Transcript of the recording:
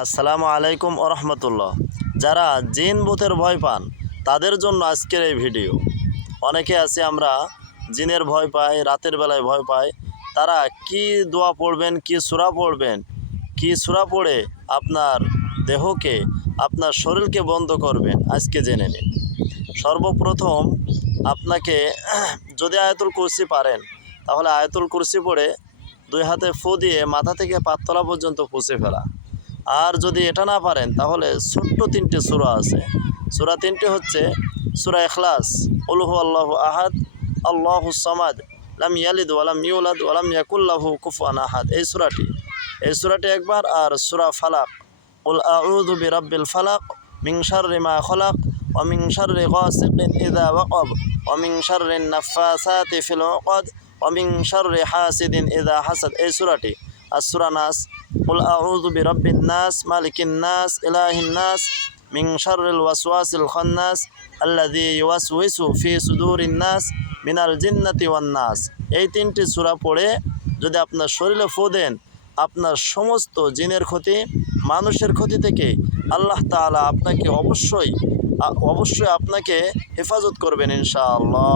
আসসালামু আলাইকুম ওরহমতুল্লাহ। যারা জিন ভূতের ভয় পান তাদের জন্য আজকের এই ভিডিও। অনেকে আছে আমরা জিনের ভয় পাই, রাতের বেলায় ভয় পাই। তারা কি দোয়া পড়বেন, কি সূরা পড়বেন, কি সূরা পড়ে আপনার দেহকে, আপনার শরীরকে বন্ধ করবেন, আজকে জেনে নিন। সর্বপ্রথম আপনাকে যদি আয়াতুল কুরসি পারেন তাহলে আয়াতুল কুরসি পড়ে দুই হাতে ফু দিয়ে মাথা থেকে পাততলা পর্যন্ত পুছে ফেলা। আর যদি এটা না পারেন তাহলে ছোট্ট তিনটে সূরা আছে। সূরা তিনটে হচ্ছে সূরা ইখলাস, কুল হুয়াল্লাহু আহাদ, আল্লাহুস সামাদ, লাম ইয়ালিদ ওয়ালাম ইউলাদ ওয়ালাম ইয়াকুল লাহু কুফুয়ান আহাদ। এই সূরাটি একবার। আর সূরা ফালাক, কুল আউযু বিরাব্বিল ফালাক মিন শাররি মা খলাক ওয়া মিন শাররি গাসিকিন ইযা ওয়াকাব ওয়া মিন শাররিন নাফাসাতি ফিল উকাদ ওয়া মিন শাররি হাসিদিন ইযা হাসাদ। এই সূরাটি। আর সূরা নাস, কুল আউযু বিরাব্বিন নাস মালিকিন নাস ইলাহিন নাস মিন শাররিল ওয়াসওয়াসিল খান্নাস আল্লাযী ইউওয়াসওয়িসু ফি সুদুরিন নাস মিনাল জিন্নাতি ওয়ান নাস। এই তিনটি সূরা পড়ে যদি আপনার শরীরে ফু দেন, আপনার সমস্ত জিনের ক্ষতি, মানুষের ক্ষতি থেকে আল্লাহ তাআলা আপনাকে অবশ্যই আপনাকে হেফাজত করবেন ইনশাআল্লাহ।